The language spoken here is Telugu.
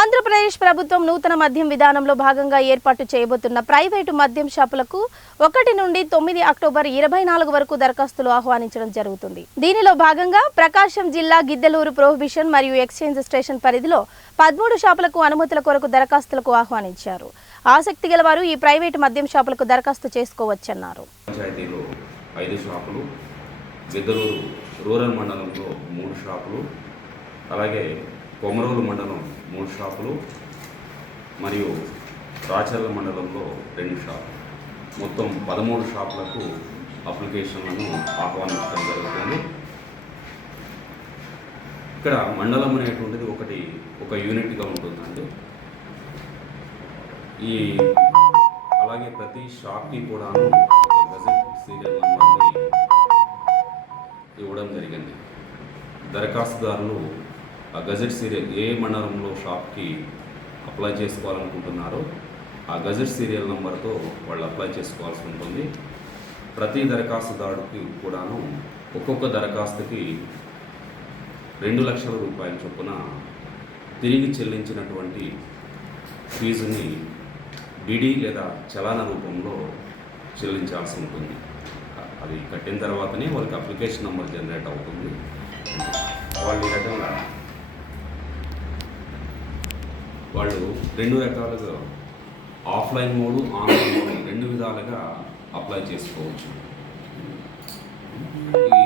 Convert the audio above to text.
ఆంధ్రప్రదేశ్ ప్రభుత్వం నూతన మద్యం విధానంలో భాగంగా ఏర్పాటు చేయబోతున్న ప్రైవేటు మద్యం షాపులకు 1 నుండి 9 అక్టోబర్ 24 వరకు దరఖాస్తులు ఆహ్వానించడం జరుగుతుంది. దీనిలో భాగంగా ప్రకాశం జిల్లా గిద్దలూరు ప్రొహిబిషన్ మరియు ఎక్స్చేంజ్ స్టేషన్ పరిధిలో 13 షాపులకు అనుమతుల కొరకు దరఖాస్తులకు ఆహ్వానించారు. ఆసక్తి గలవారు ఈ ప్రైవేటు మద్యం షాపులకు దరఖాస్తు చేసుకోవచ్చన్నారు. పంచాయతీలో 5 షాపులు, గిద్దలూరు రూరల్ మండలంలో 3 షాపులు, అలాగే కొమరోలు మండలం 3 షాపులు మరియు రాచర్ల మండలంలో 2 షాపులు, మొత్తం 13 షాపులకు అప్లికేషన్లను ఆహ్వానించడం జరుగుతుంది. ఇక్కడ మండలం అనేటువంటిది ఒక యూనిట్గా ఉంటుందండి. అలాగే ప్రతి షాప్కి కూడా ఒక గజెట్ సీరియల్ నెంబర్ని ఇవ్వడం జరిగింది. దరఖాస్తుదారులు ఆ గజెట్ సీరియల్ ఏ మండలంలో షాప్కి అప్లై చేసుకోవాలనుకుంటున్నారో ఆ గజెట్ సీరియల్ నెంబర్తో వాళ్ళు అప్లై చేసుకోవాల్సి ఉంటుంది. ప్రతి దరఖాస్తుదారుడికి కూడాను ఒక్కొక్క దరఖాస్తుకి 2 లక్షల రూపాయల చొప్పున తిరిగి చెల్లించినటువంటి ఫీజుని డిడి లేదా చలానా రూపంలో చెల్లించాల్సి ఉంటుంది. అది కట్టిన తర్వాతనే వాళ్ళకి అప్లికేషన్ నెంబర్ జనరేట్ అవుతుంది. వాళ్ళు ఈ రకంగా వాళ్ళు 2 రకాలుగా ఆఫ్లైన్ మోడు, ఆన్లైన్ మోడు 2 విధాలుగా అప్లై చేసుకోవచ్చు. ఈ